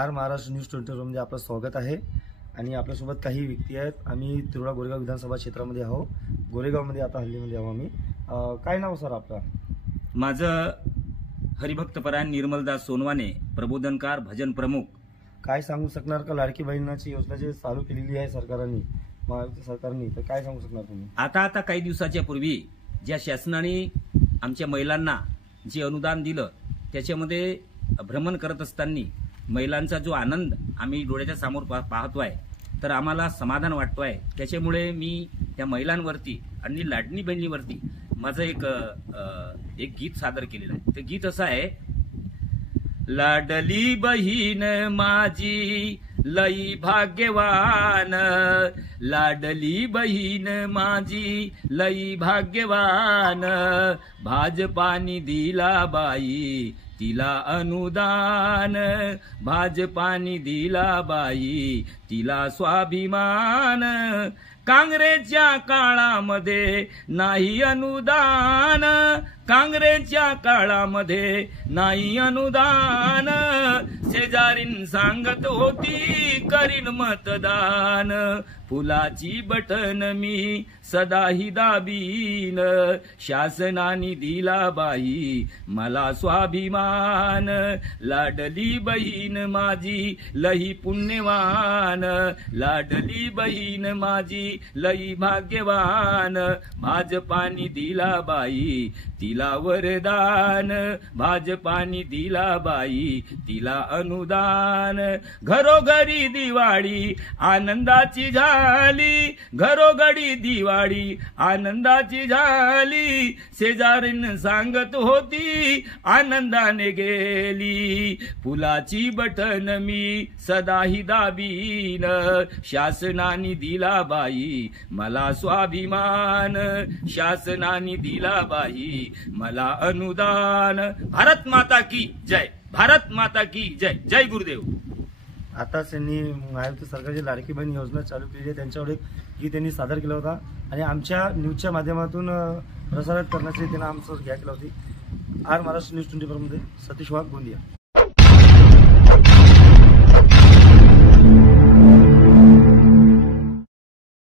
R Maharashtra news 24 मध्ये आपलं स्वागत आहे आणि आपल्यासोबत काही व्यक्ती आहेत। आम्ही तिरोडा गोरेगाव विधानसभा क्षेत्रामध्ये आहोत। गोरेगावमध्ये आता हल्लीमध्ये आहोत आम्ही। काय नाव सर आपलं? माझं हरिभक्तपरायण निर्मलदास सोनवाने, प्रबोधनकार, भजन प्रमुख। काय सांगू शकणार का लाडकी बहिणीची योजना जे चालू केलेली आहे सरकारने, महायुती सरकारने, तर काय सांगू शकणार तुम्ही? आता काही दिवसाच्या पूर्वी ज्या शासनाने आमच्या महिलांना जे अनुदान दिलं त्याच्यामध्ये भ्रमण करत असताना महिलांचा जो आनंद आम्ही डोळ्याच्या समोर पाहतोय तर आम्हाला समाधान वाटतोय। त्याच्यामुळे मी त्या महिलांवरती आणि लाडकी बहिणीवरती माझं एक गीत सादर केलेलं आहे। ते गीत असं आहे, लाडली बहीण माझी लई भाग्यवान, लाडली बहीण माझी लई भाग्यवान, भाजपानी दिला बाई तिला अनुदान, भाजपानी दिला बाई तिला स्वाभिमान, काँग्रेसच्या काळामध्ये नाही अनुदान, काँग्रेसच्या काळामध्ये नाही अनुदान, शेजारीन सांगत होती करीन मतदान, फुलाची बटन मी सदाही दाबीन, शासनाने दिला बाई मला स्वाभिमान, लाडली बहीण माझी लई पुण्यवान, लाडली बहीण माझी लई भाग्यवान, भाजपानी दिला बाई तिला वरदान, भाजपानी दिला बाई तिला अनुदान, घरोघरी दिवाळी आनंदाची झाली, घरोघरी दिवाळी आनंदाची झाली, शेजारीन सांगत होती आनंदाने गेली, फुलाची बटन मी सदाही दाबीन, शासनाने दिला बाई मला स्वाभिमान, शासनाने दिला बाई मला अनुदान। भारत माता की जय, भारत माता की जय, जय गुरुदेव। आता त्यांनी महायुती सरकारची लाडकी बहीण योजना चालू केली आहे, त्यांच्यावर एक गीत त्यांनी सादर केला होता आणि आमच्या न्यूजच्या माध्यमातून प्रसारित करण्याची त्यांना आमचं घ्या केलं होती। आर महाराष्ट्र न्यूज 24 मध्ये सतीश वाघ, गोंदिया।